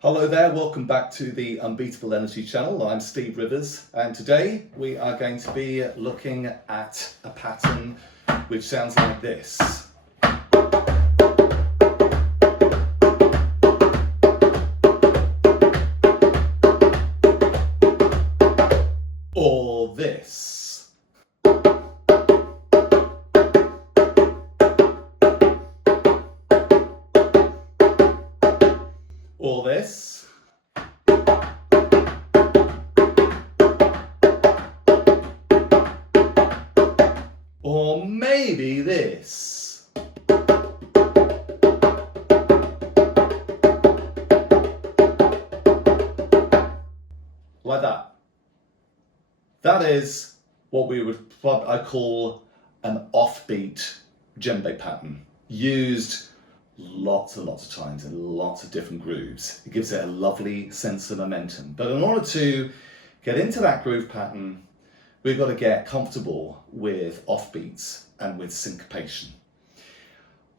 Hello there, welcome back to the Unbeatable Energy channel. I'm Steve Rivers, and today we are going to be looking at a pattern which sounds like this. Or this. Or this. Or maybe this. Like that. That is what I call an offbeat djembe pattern, used lots and lots of times in lots of different grooves. It gives it a lovely sense of momentum. But in order to get into that groove pattern, we've got to get comfortable with offbeats and with syncopation.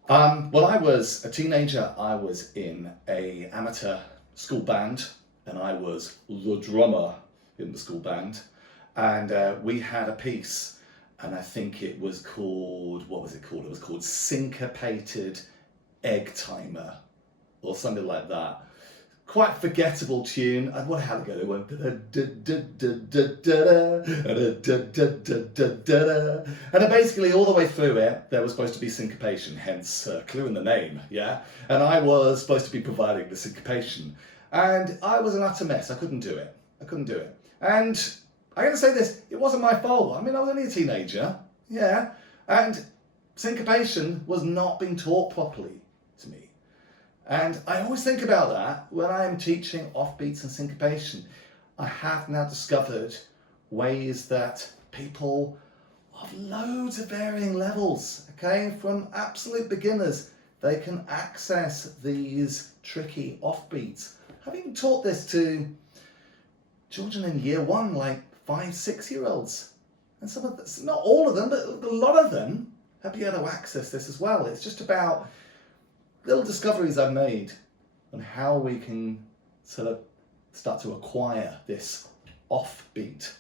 When I was a teenager, I was in an amateur school band, and I was the drummer in the school band. And we had a piece, and I think it was called, what was it called? It was called Syncopated Egg Timer, or something like that. Quite forgettable tune. And what how to go? It went and basically all the way through it, there was supposed to be syncopation, hence clue in the name, yeah. And I was supposed to be providing the syncopation, and I was an utter mess. I couldn't do it. And I got to say this: it wasn't my fault. I mean, I was only a teenager, yeah, and syncopation was not being taught properly to me. And I always think about that when I'm teaching offbeats and syncopation. I have now discovered ways that people of loads of varying levels, okay, from absolute beginners, they can access these tricky offbeats. I've even taught this to children in year one, like 5, 6-year-olds. And some of this, not all of them, but a lot of them have been able to access this as well. It's just about little discoveries I've made on how we can sort of start to acquire this offbeat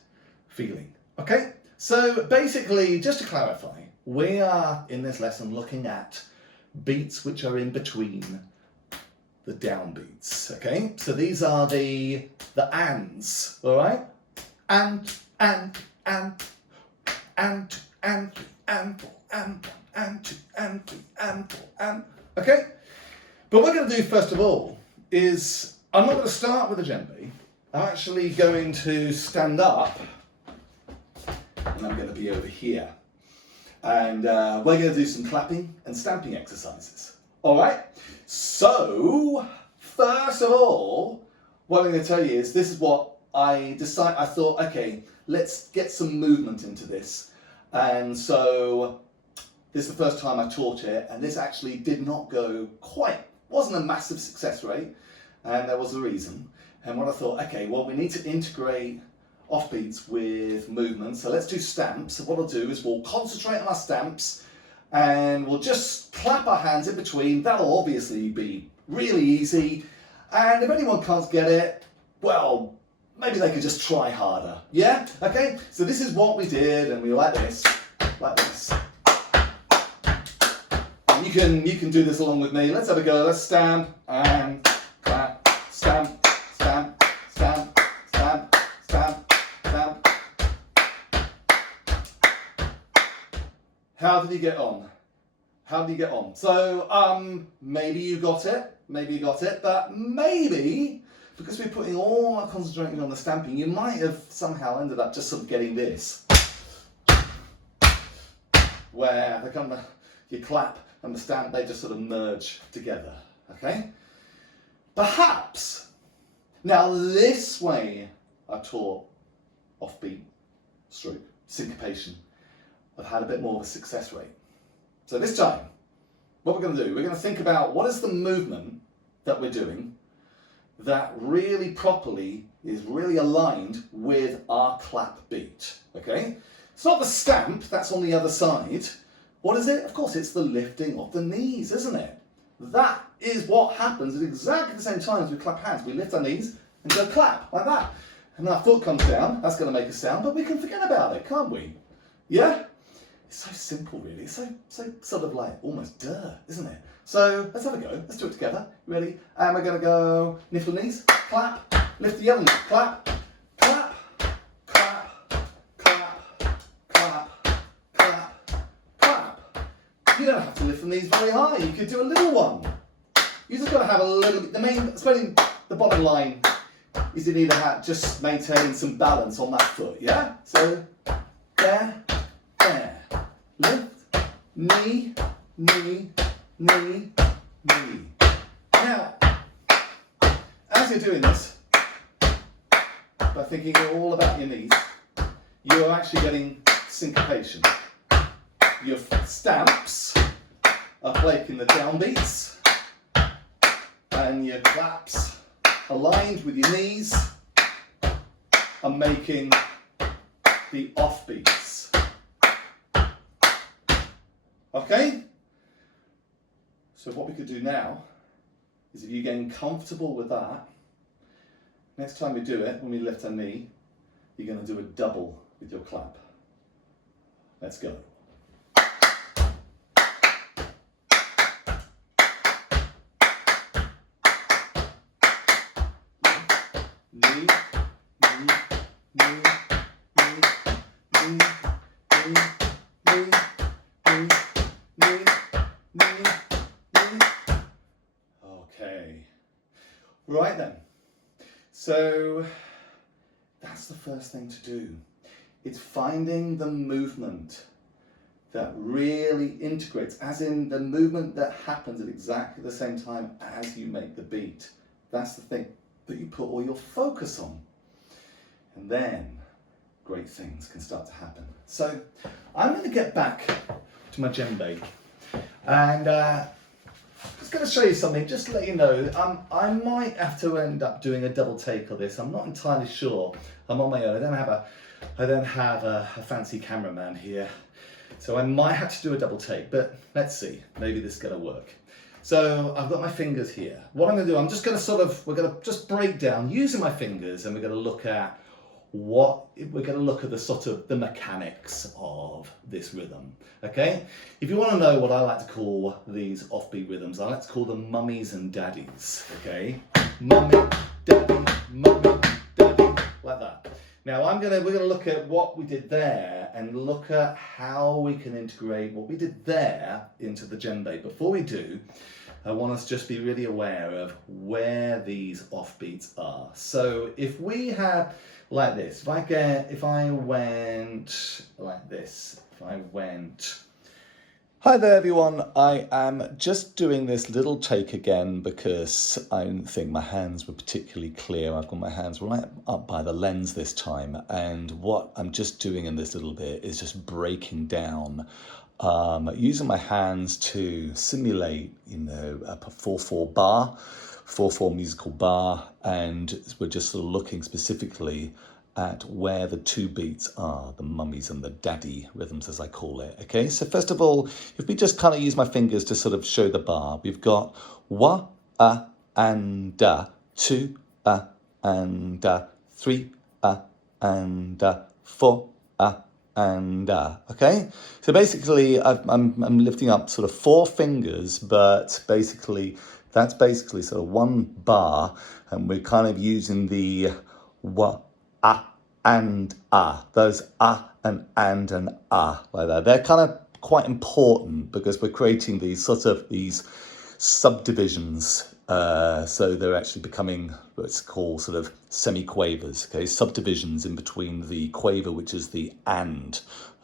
feeling. Okay, so basically, just to clarify, we are in this lesson looking at beats which are in between the downbeats. Okay, so these are the ands, all right? And. Okay, but what we're going to do first of all is, I'm not going to start with the djembe. I'm actually going to stand up, and I'm going to be over here. And we're going to do some clapping and stamping exercises. All right, so first of all, what I'm going to tell you is, this is what I thought, okay, let's get some movement into this. And so this is the first time I taught it, and this actually did not go wasn't a massive success rate, and there was a reason. And what I thought, okay, well, we need to integrate offbeats with movement, so let's do stamps. So what I'll do is we'll concentrate on our stamps, and we'll just clap our hands in between. That'll obviously be really easy, and if anyone can't get it, well, maybe they could just try harder, yeah? Okay, so this is what we did, and we were like this. You can do this along with me. Let's have a go. Let's stamp and clap. Stamp, stamp, stamp, stamp, stamp, stamp. How did you get on? So maybe you got it, but maybe because we're putting all our concentrating on the stamping, you might have somehow ended up just sort of getting this, where you clap and the stamp, they just sort of merge together, okay? Perhaps, now this way I taught offbeat stroke, syncopation, I've had a bit more of a success rate. So this time, what we're going to do, we're going to think about what is the movement that we're doing that really properly is really aligned with our clap beat, okay? It's not the stamp, that's on the other side. What is it? Of course, it's the lifting of the knees, isn't it? That is what happens at exactly the same time as we clap hands. We lift our knees and go clap, like that. And our foot comes down, that's going to make a sound, but we can forget about it, can't we? Yeah? It's so simple, really. It's so sort of like almost duh, isn't it? So let's have a go. Let's do it together. Ready? And we're going to go lift the knees, clap, lift the other knee, clap, clap, clap, clap, clap, clap, clap. You don't have to lift the knees very high. You could do a little one. You just got to have a little bit. The bottom line is you need to just maintain some balance on that foot, yeah? So there, there. Lift, knee, knee, knee, knee. Now, as you're doing this, by thinking all about your knees, you're actually getting syncopation. Your stamps are making the downbeats, and your claps aligned with your knees are making the offbeats. Okay? So what we could do now is, if you're getting comfortable with that, next time we do it, when we lift our knee, you're going to do a double with your clap. Let's go. Knee, knee, knee, knee, knee, knee, knee, Okay. Right then. So that's the first thing to do. It's finding the movement that really integrates, as in the movement that happens at exactly the same time as you make the beat. That's the thing that you put all your focus on. And then great things can start to happen. So I'm going to get back to my djembe, and just going to show you something, just to let you know. I might have to end up doing a double take of this. I'm not entirely sure. I'm on my own. I don't have a fancy cameraman here, so I might have to do a double take, but let's see. Maybe this is going to work. So I've got my fingers here. What I'm going to do, we're going to just break down using my fingers, and we're going to look at the sort of the mechanics of this rhythm. Okay? If you want to know what I like to call these offbeat rhythms, I like to call them mummies and daddies. Okay? Mummy, daddy, like that. Now we're gonna look at what we did there and look at how we can integrate what we did there into the djembe. Before we do, I want us to just be really aware of where these offbeats are. So if we have like this, if I went like this, Hi there everyone, I am just doing this little take again because I didn't think my hands were particularly clear. I've got my hands right up by the lens this time, and what I'm just doing in this little bit is just breaking down, using my hands to simulate, a 4/4 bar, 4/4 musical bar, and we're just sort of looking specifically at where the two beats are, the mummies and the daddy rhythms, as I call it. Okay, so first of all, if we just kind of use my fingers to sort of show the bar, we've got wa, ANDA, 2, ANDA, 3, ANDA, 4, ANDA. Okay, so basically I'm lifting up sort of 4 fingers, but basically that's basically sort of one bar, and we're kind of using the wa, and those and like that. They're kind of quite important because we're creating these subdivisions. So they're actually becoming what's called sort of semi-quavers. Okay, subdivisions in between the quaver, which is the and.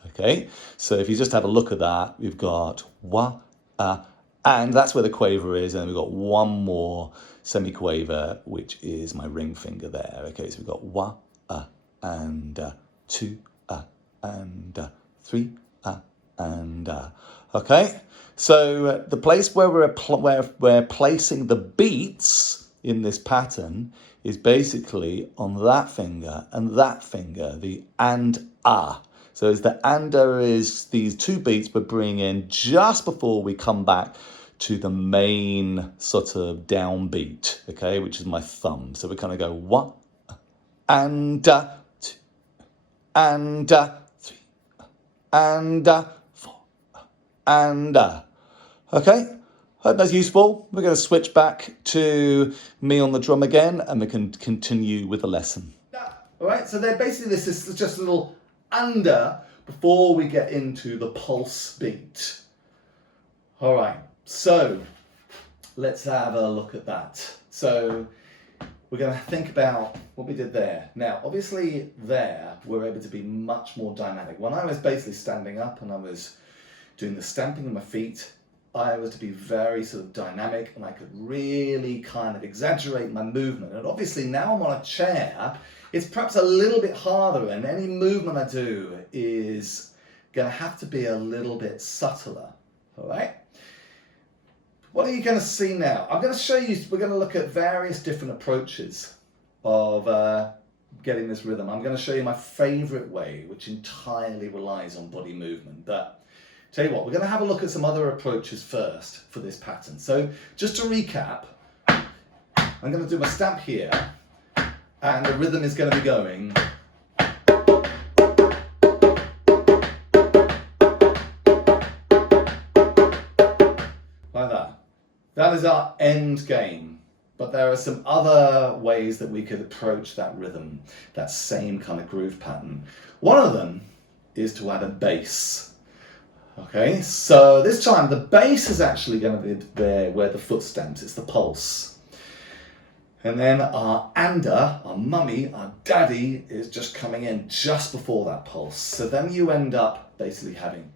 Okay, so if you just have a look at that, we've got wa, and that's where the quaver is, and we've got one more semi-quaver, which is my ring finger there. Okay, so we've got wa, and 2, and 3, and okay. So the place where we're placing the beats in this pattern is basically on that finger and that finger, the and So as the ANDA is these two beats we're bringing in just before we come back to the main sort of downbeat, okay, which is my thumb. So we kind of go 1, ANDAtwo, 3, ANDAfour, okay. Hope that's useful. We're going to switch back to me on the drum again, and we can continue with the lesson. All right, so basically this is just a little ANDA before we get into the pulse beat. All right, so let's have a look at that. So we're going to think about what we did there. Now, obviously there, we're able to be much more dynamic. When I was basically standing up and I was doing the stamping of my feet, I was to be very sort of dynamic, and I could really kind of exaggerate my movement. And obviously now I'm on a chair, it's perhaps a little bit harder, and any movement I do is going to have to be a little bit subtler. All right? What are you going to see now? I'm going to show you, we're going to look at various different approaches of getting this rhythm. I'm going to show you my favorite way, which entirely relies on body movement. But tell you what, we're going to have a look at some other approaches first for this pattern. So just to recap, I'm going to do my stamp here, and the rhythm is going to be going like that. That is our end game. But there are some other ways that we could approach that rhythm, that same kind of groove pattern. One of them is to add a bass. Okay, so this time the bass is actually going to be there where the foot stamps, it's the pulse. And then our ANDA, our mummy, our daddy is just coming in just before that pulse. So then you end up basically having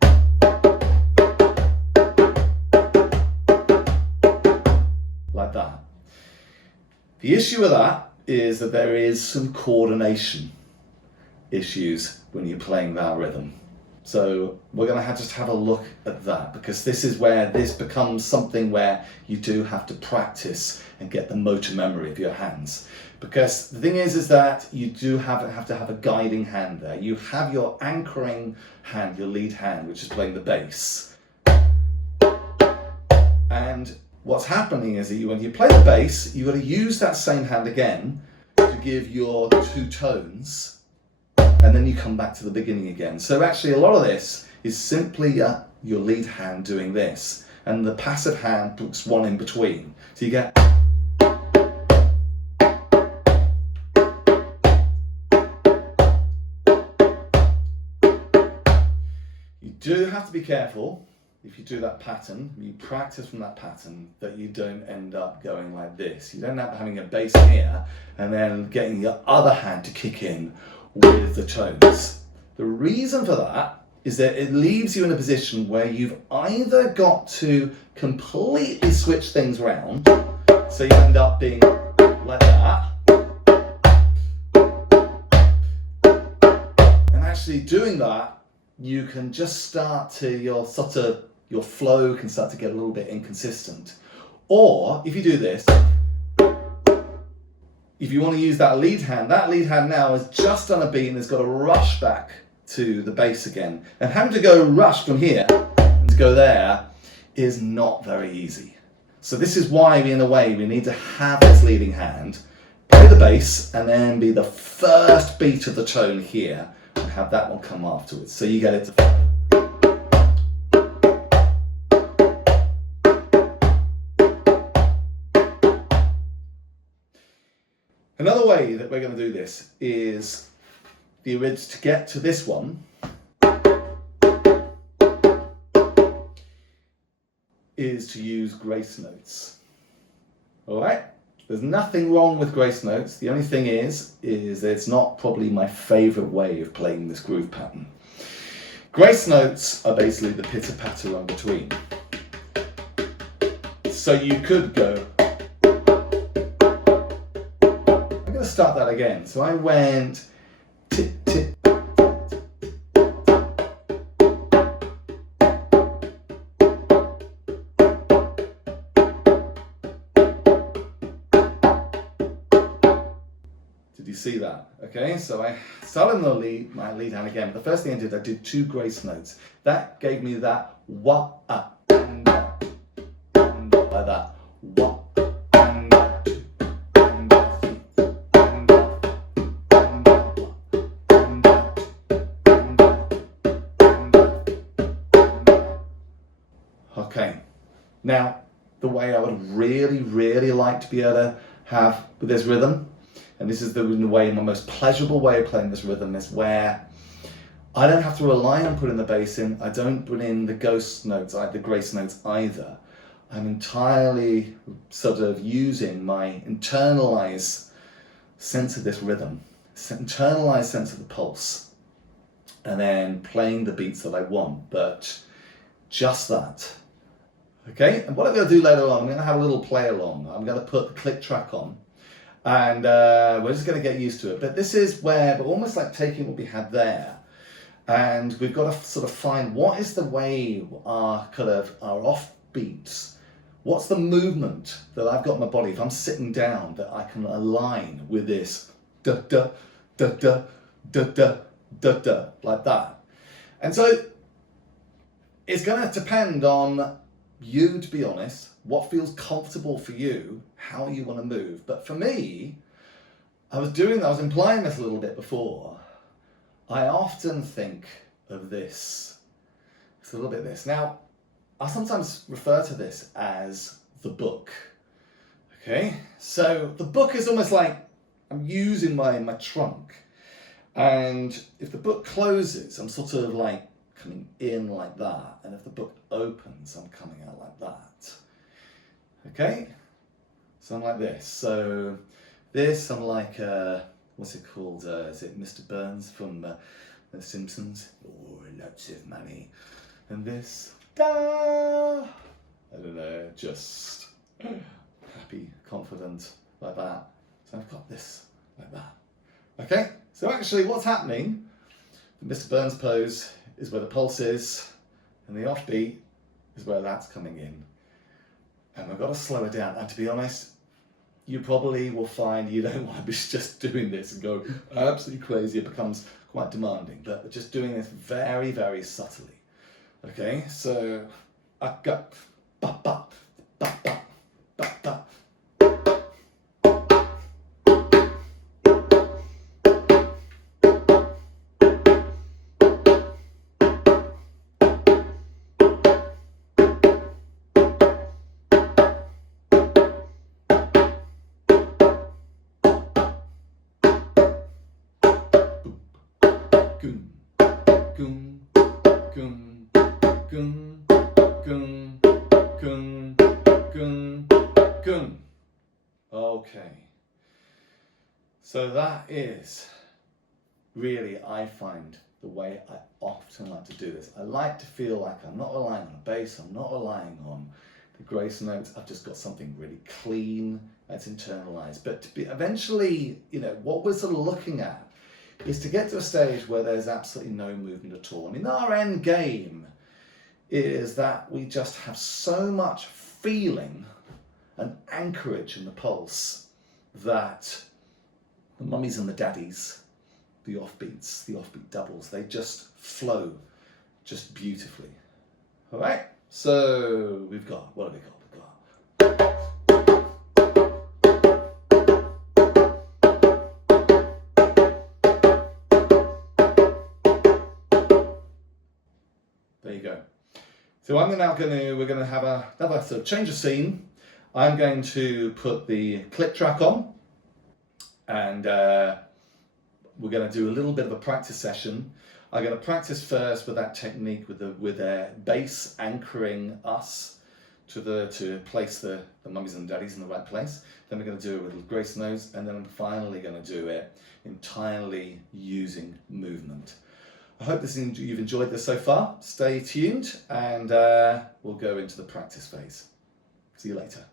like that. The issue with that is that there is some coordination issues when you're playing that rhythm. So we're going to just have a look at that, because this is where this becomes something where you do have to practice and get the motor memory of your hands. Because the thing is that you do have to have a guiding hand there. You have your anchoring hand, your lead hand, which is playing the bass. And what's happening is that when you play the bass, you've got to use that same hand again to give your two tones. And then you come back to the beginning again. So actually a lot of this is simply your lead hand doing this, and the passive hand puts one in between. So you get you do have to be careful if you do that pattern, you practice from that pattern, that you don't end up going like this. You don't end up having a bass here and then getting your other hand to kick in with the tones. The reason for that is that it leaves you in a position where you've either got to completely switch things around, so you end up being like that, and actually doing that, you can just start to, your flow can start to get a little bit inconsistent. Or if you do this, if you want to use that lead hand now is just on a beat and has got to rush back to the bass again. And having to go rush from here and to go there is not very easy. So this is why in a way we need to have this leading hand, play the bass, and then be the first beat of the tone here, and have that one come afterwards. So you get it to Another way that we're going to do this is to get to this one is to use grace notes. All right? There's nothing wrong with grace notes. The only thing is it's not probably my favorite way of playing this groove pattern. Grace notes are basically the pitter-patter in between. So you could go. Start that again. So I went tip, tip. Did you see that? Okay, so I started on my lead hand again. But the first thing I did 2 grace notes. That gave me that wa, and that. 1, ANDAtwo, ANDAthree, ANDAfour, ANDAfive, ANDAsix, ANDAseven. Okay, now the way I would really like to be able to have with this rhythm, and this is the way, my most pleasurable way of playing this rhythm, is where I don't have to rely on putting the bass in. I don't put in the ghost notes, the grace notes either. I'm entirely sort of using my internalized sense of this rhythm, internalized sense of the pulse, and then playing the beats that I want, but just that. Okay, and what I'm going to do later on, I'm going to have a little play along. I'm going to put the click track on, and we're just going to get used to it. But this is where, but almost like taking what we had there, and we've got to sort of find what is the way our offbeats, what's the movement that I've got in my body if I'm sitting down that I can align with this da da da da da da da da like that. And so it's going to depend on you, to be honest, what feels comfortable for you, how you want to move. But for me, I was implying this a little bit before. I often think of this. It's a little bit of this. Now, I sometimes refer to this as the book. Okay, so the book is almost like I'm using my trunk, and if the book closes, I'm sort of like coming in like that, and if the book opens, I'm coming out like that. Okay, so I'm like this. So this, I'm like what's it called? Is it Mr. Burns from The Simpsons? Oh, lots of money. And this, da! I don't know, just happy, confident, like that. So I've got this, like that. Okay, so actually what's happening, the Mr. Burns pose is where the pulse is, and the offbeat is where that's coming in. And we've got to slow it down. And to be honest, you probably will find you don't want to be just doing this and go absolutely crazy. It becomes quite demanding, but we're just doing this very, very subtly. Okay, so I got ba ba ba ba ba ba. Goom, goom, goom, goom, goom, goom, goom, goom. Okay. So that is really, I find, the way I often like to do this. I like to feel like I'm not relying on a bass, I'm not relying on the grace notes. I've just got something really clean that's internalized. But to be, eventually, you know, what we're sort of looking at is to get to a stage where there's absolutely no movement at all. I mean, our end game is that we just have so much feeling and anchorage in the pulse that the mummies and the daddies, the offbeats, the offbeat doubles, they just flow just beautifully. All right, so we've got, what have we got? We've got there you go. So we're going to have another sort of change of scene. I'm going to put the click track on, and we're going to do a little bit of a practice session. I'm going to practice first with that technique with the bass anchoring us to place the mummies and daddies in the right place. Then we're going to do it with grace notes, and then I'm finally going to do it entirely using movement. I hope you've enjoyed this so far. Stay tuned, and we'll go into the practice phase. See you later.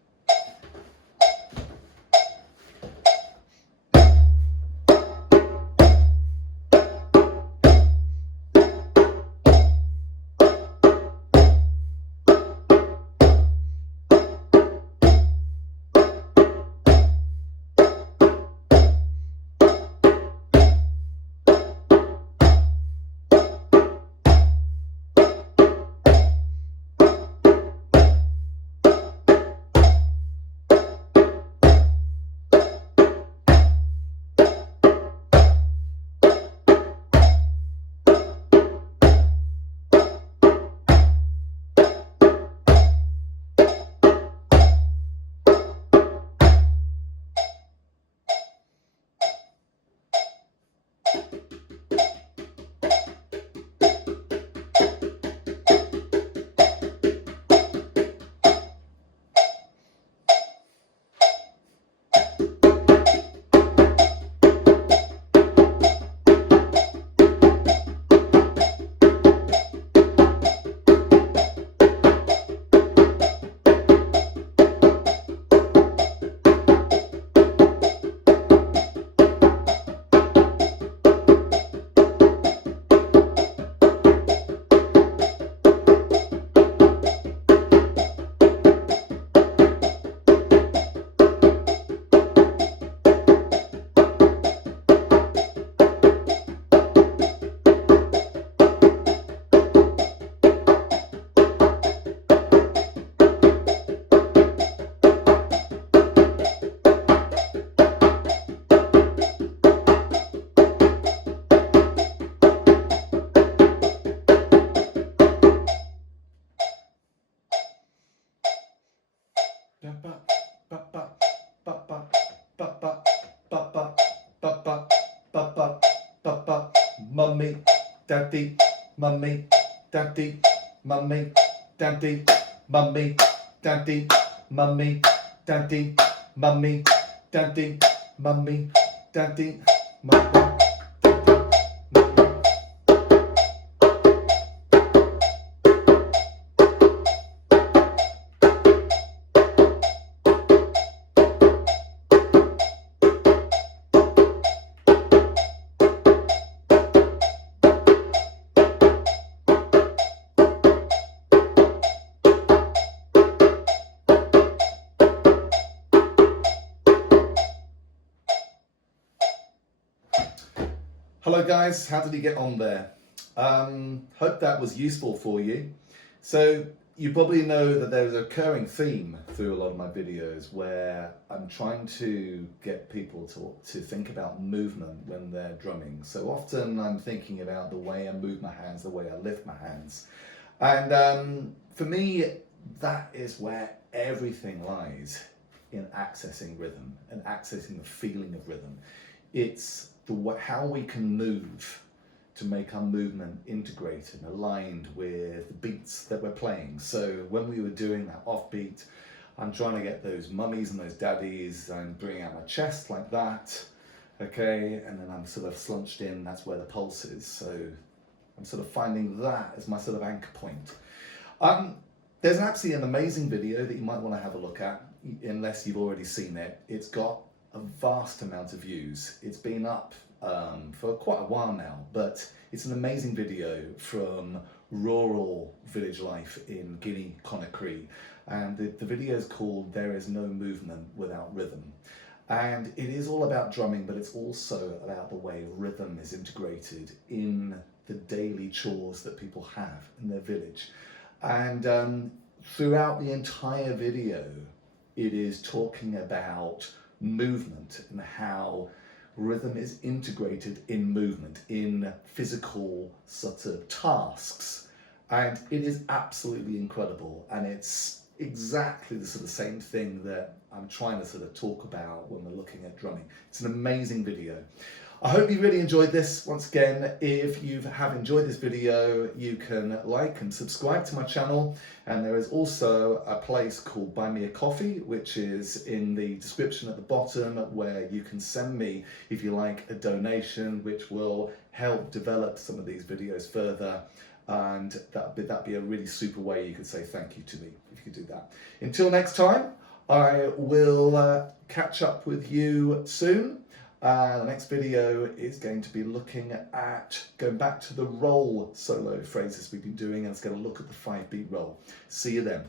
mummy, daddy, mummy, daddy, mummy, daddy, mummy, daddy, mummy, daddy, mummy, daddy, mummy, daddy, mummy. Hello guys, how did you get on there? Hope that was useful for you. So you probably know that there's a recurring theme through a lot of my videos where I'm trying to get people to think about movement when they're drumming. So often I'm thinking about the way I move my hands, the way I lift my hands. And for me, that is where everything lies in accessing rhythm and accessing the feeling of rhythm. It's how we can move to make our movement integrated and aligned with the beats that we're playing. So when we were doing that offbeat, I'm trying to get those mummies and those daddies and bring out my chest like that, okay? And then I'm sort of slunched in, that's where the pulse is. So I'm sort of finding that as my sort of anchor point. There's actually an amazing video that you might want to have a look at, unless you've already seen it. It's got a vast amount of views. It's been up for quite a while now, but it's an amazing video from rural village life in Guinea-Conakry, and the video is called There Is No Movement Without Rhythm. And it is all about drumming, but it's also about the way rhythm is integrated in the daily chores that people have in their village. And throughout the entire video, it is talking about movement and how rhythm is integrated in movement, in physical sort of tasks. And it is absolutely incredible. And it's exactly the sort of same thing that I'm trying to sort of talk about when we're looking at drumming. It's an amazing video. I hope you really enjoyed this. Once again, if you have enjoyed this video, you can like and subscribe to my channel. And there is also a place called Buy Me a Coffee, which is in the description at the bottom, where you can send me, if you like, a donation, which will help develop some of these videos further. And that'd be a really super way you could say thank you to me, if you could do that. Until next time, I will catch up with you soon. The next video is going to be looking at going back to the roll solo phrases we've been doing, and it's going to look at the 5-beat roll. See you then.